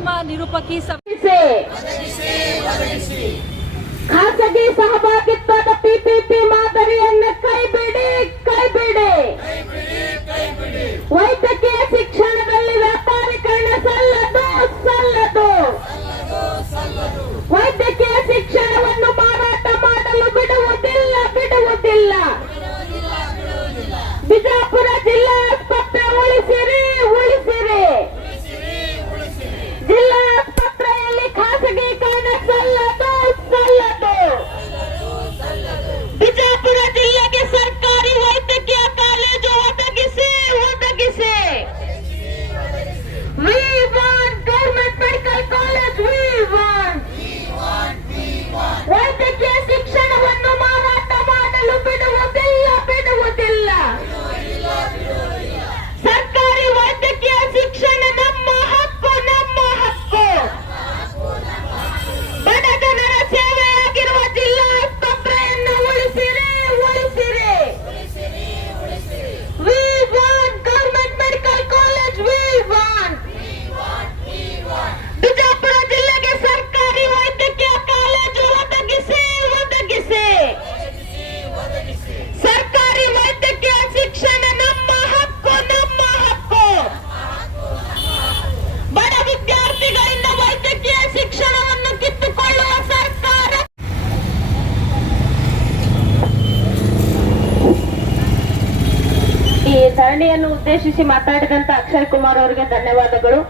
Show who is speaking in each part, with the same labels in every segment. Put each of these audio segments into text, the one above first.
Speaker 1: ನಿಮ್ಮ ನಿರೂಪಕಿ
Speaker 2: ಖಾಸಗಿ ಸಹಭಾಗಿತ್ವದ ಪಿಪಿಪಿ ಮಾದರಿಯನ್ನು ಧರಣಿಯನ್ನು ಉದ್ದೇಶಿಸಿ ಮಾತಾಡಿದಂತ ಅಕ್ಷಯ್ ಕುಮಾರ್ ಅವರಿಗೆ ಧನ್ಯವಾದಗಳು.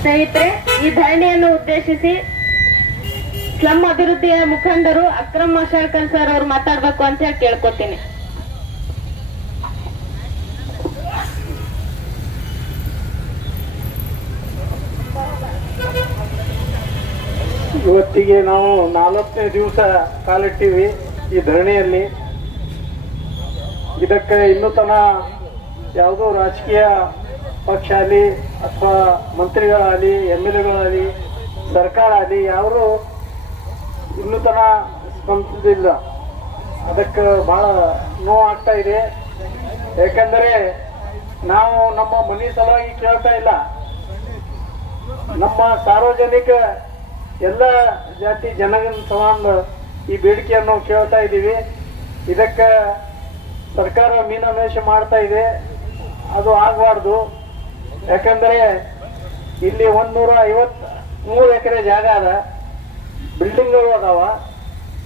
Speaker 2: ಸ್ನೇಹಿತರೆ, ಈ ಧರಣಿಯನ್ನು ಉದ್ದೇಶಿಸಿ ಸ್ಲಂ ಅಭಿವೃದ್ಧಿಯ ಮುಖಂಡರು ಅಕ್ರಮ್ ಮಶಾಳ್ಕರ್ ಸರ್ ಅವ್ರು ಮಾತಾಡ್ಬೇಕು ಅಂತ ಹೇಳಿ ಕೇಳ್ಕೊತೀನಿ.
Speaker 3: ಇವತ್ತಿಗೆ ನಾವು ನಾಲ್ಕನೇ ದಿವಸ ಕಾಲಿಟ್ಟಿವಿ ಈ ಧರಣಿಯಲ್ಲಿ. ಇದಕ್ಕೆ ಇನ್ನೂ ತನ ಯಾವುದೋ ರಾಜಕೀಯ ಪಕ್ಷ ಆಗಲಿ ಅಥವಾ ಮಂತ್ರಿಗಳಾಗಲಿ, ಎಂ ಎಲ್ ಎಗಳಾಗಲಿ, ಸರ್ಕಾರ ಆಗಲಿ, ಯಾರು ಇನ್ನೂ ತನ ಸ್ಪಂದಿಸಿಲ್ಲ ಅದಕ್ಕೆ ಭಾಳ ನೋವಾಗ್ತಾ ಇದೆ. ಯಾಕಂದರೆ ನಾವು ನಮ್ಮ ಮನೆ ಸಲುವಾಗಿ ಕೇಳ್ತಾ ಇಲ್ಲ. ನಮ್ಮ ಸಾರ್ವಜನಿಕ ಎಲ್ಲ ಜಾತಿ ಜನ ಸಮಾನ ಈ ಬೇಡಿಕೆಯನ್ನು ಕೇಳ್ತಾ ಇದ್ದೀವಿ. ಇದಕ್ಕೆ ಸರ್ಕಾರ ಮೀನಮೇಷ ಮಾಡ್ತಾ ಇದೆ. ಅದು ಆಗಬಾರ್ದು. ಯಾಕಂದರೆ ಇಲ್ಲಿ ಒಂದೂರ ಐವತ್ ಮೂರು ಎಕರೆ ಜಾಗ ಅದ. ಬಿಲ್ಡಿಂಗ್ಗಳು ಅದಾವ.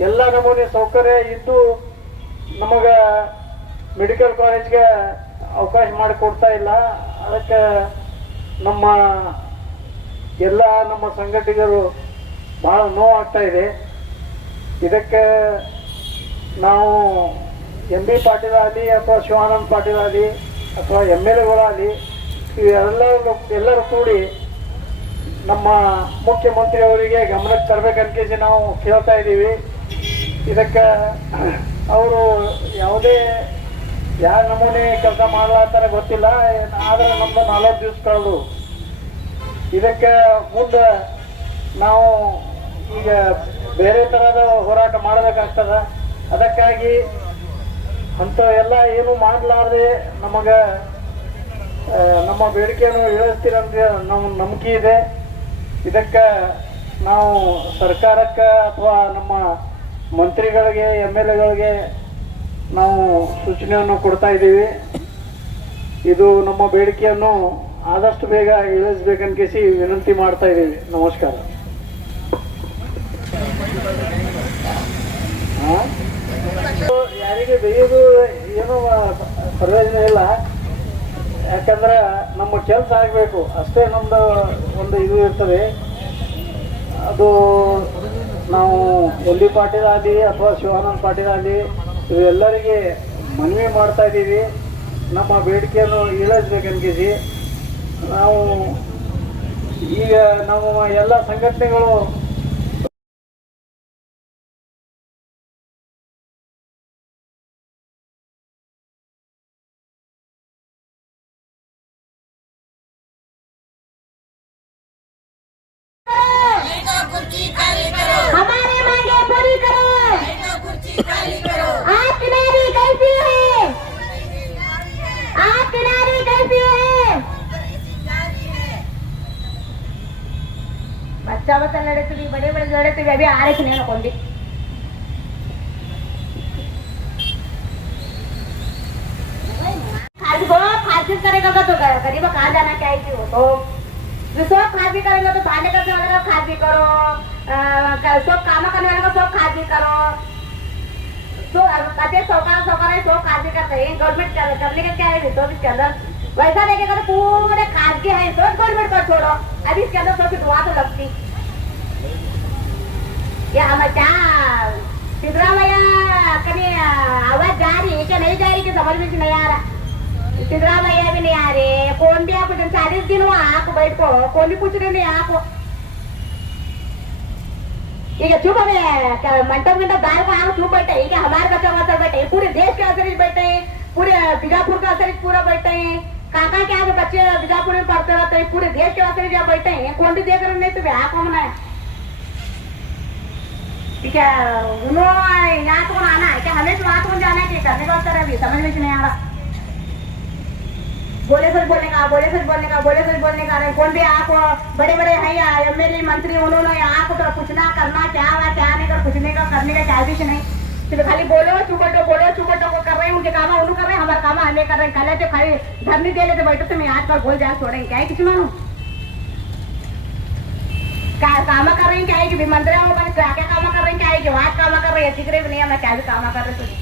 Speaker 3: ಎಲ್ಲ ನಮೂನೆ ಸೌಕರ್ಯ ಇದ್ದು ನಮಗೆ ಮೆಡಿಕಲ್ ಕಾಲೇಜ್ಗೆ ಅವಕಾಶ ಮಾಡಿಕೊಡ್ತಾ ಇಲ್ಲ. ಅದಕ್ಕೆ ನಮ್ಮ ಎಲ್ಲ ನಮ್ಮ ಸಂಘಟಕರು ಬಹಳ ನೋವಾಗ್ತಾ ಇದೆ. ಇದಕ್ಕೆ ನಾವು ಎಂ ಬಿ ಪಾಟೀಲ್ ಆಗಲಿ ಅಥವಾ ಶಿವಾನಂದ್ ಪಾಟೀಲ್ ಆಗಲಿ ಅಥವಾ ಎಂ ಎಲ್ ಎಗಳಾಗಲಿ, ಇವೆಲ್ಲರೂ ಎಲ್ಲರೂ ಕೂಡಿ ನಮ್ಮ ಮುಖ್ಯಮಂತ್ರಿಯವರಿಗೆ ಗಮನಕ್ಕೆ ತರಬೇಕನ್ಕೇಸಿ ನಾವು ಕೇಳ್ತಾ ಇದ್ದೀವಿ. ಇದಕ್ಕೆ ಅವರು ಯಾವುದೇ ಯಾವ ನಮೂನೆ ಕೆಲಸ ಮಾಡ್ಲಾತ್ತಾರ ಗೊತ್ತಿಲ್ಲ. ಆದರೆ ನಮ್ಮದು ನಾಲ್ಕು ದಿವಸ ಕಳೆದು ಇದಕ್ಕೆ ಮುಂದೆ ನಾವು ಈಗ ಬೇರೆ ಥರದ ಹೋರಾಟ ಮಾಡಬೇಕಾಗ್ತದ. ಅದಕ್ಕಾಗಿ ಅಂತ ಎಲ್ಲ ಏನು ಮಾಡಲಾರ್ದೆ ನಮಗೆ ನಮ್ಮ ಬೇಡಿಕೆಯನ್ನು ಇಳಿಸ್ತೀರಂತ ನಮ್ಮ ನಂಬಿಕೆ ಇದೆ. ಇದಕ್ಕೆ ನಾವು ಸರ್ಕಾರಕ್ಕೆ ಅಥವಾ ನಮ್ಮ ಮಂತ್ರಿಗಳಿಗೆ, ಎಂ ಎಲ್ ಎಗಳಿಗೆ ನಾವು ಸೂಚನೆಯನ್ನು ಕೊಡ್ತಾ ಇದ್ದೀವಿ. ಇದು ನಮ್ಮ ಬೇಡಿಕೆಯನ್ನು ಆದಷ್ಟು ಬೇಗ ಇಳಿಸ್ಬೇಕನ್ಕೇಸಿ ವಿನಂತಿ ಮಾಡ್ತಾ ಇದ್ದೀವಿ. ನಮಸ್ಕಾರ? ಯಾರಿಗೆ ಬೇಯೋದು ಏನೋ ಪ್ರಯೋಜನ ಇಲ್ಲ. ಯಾಕಂದ್ರೆ ನಮ್ಮ ಕೆಲಸ ಆಗಬೇಕು. ಅಷ್ಟೇ ನಮ್ದು ಒಂದು ಇದು ಇರ್ತದೆ. ಅದು ನಾವು ಎಲ್ ಡಿ ಪಾಟೀಲ್ ಆಗಲಿ ಅಥವಾ ಶಿವಾನಂದ ಪಾಟೀಲ್ ಆಗಲಿ, ಇವೆಲ್ಲರಿಗೆ ಮನವಿ ಮಾಡ್ತಾ ಇದ್ದೀವಿ. ನಮ್ಮ ಬೇಡಿಕೆಯನ್ನು ಈಡೇರಿಸ್ಬೇಕನ್ಕಿಸಿ ನಾವು ಈಗ ನಮ್ಮ ಎಲ್ಲ ಸಂಘಟನೆಗಳು
Speaker 4: Chica de भी बड़े बड़े लड़े भी वो फालतू करेगा तो गरीब कहाँ जाना क्या है वो तो जो सब खाद भी तो भांडे करने वाले का खाद भी करो? अ, सब काम करने वाले का सब खाद भी करो? तो अब कहते सौकार सौकार है सब खाद भी करते. हैं गवर्नमेंट कर, करने का क्या है तो इसके अंदर वैसा देखेगा तो पूरे खाद के है सब गवर्नमेंट पर छोड़ो अभी इसके अंदर सब दुआ तो लगती या हम क्या सिद्धरामैया कहीं आवाज़ जा रही है क्या नहीं जा रही कि समझ में नहीं आ रहा सिद्धरामैया भी नहीं आ रहे कौन भी आपको चालीस दिन हुआ आपको बैठ को कौन भी पूछ रहे नहीं आपको ಈಗ दाल को हम चुप बैठे. हैं क्या हमारे बच्चे असर बैठे. पूरे देश के असर बैठे. पूरे बीजापुर का असर पूरा बैठे. हैं काका के आगे बच्चे बीजापुर में पढ़ते रहते हैं पूरे देश के असर बैठे. हैं कौन भी देख रहे नहीं तो यहाँ कौन है है, उन्होंने यहाँ कौन आना है? क्या हमें तो वहाँ कौन जाना है? करने का असर अभी समझ में नहीं आ रहा? बोले सच बोलने का, बोले सच बोलने का, बोले सच बोलने का अरे कौन भी आपको बड़े बड़े है एम एल मंत्री, उन्होंने आपको तो पूछना करना, क्या हुआ, क्या नहीं, कर पूछने का करने का क्या विषय नहीं। सिर्फ़ खाली बोलो चुपटो बोलो चुपटो को कर रहे हैं, उनके काम उन्होंने कर रहे हैं, हमारा काम हमें कर रहे हैं, कल तो खाली धरनी दे लेते, बैठो तो मैं आज पर बोल जाए छोड़ेंगे, क्या है, किसी मानो? क्या काम कर रहे हैं क्या है कि भी मंदिर में क्या क्या काम कर रहे हैं क्या है कि वहाँ काम कर रहे हैं सीख रहे भी नहीं हमें क्या भी काम कर रहे हैं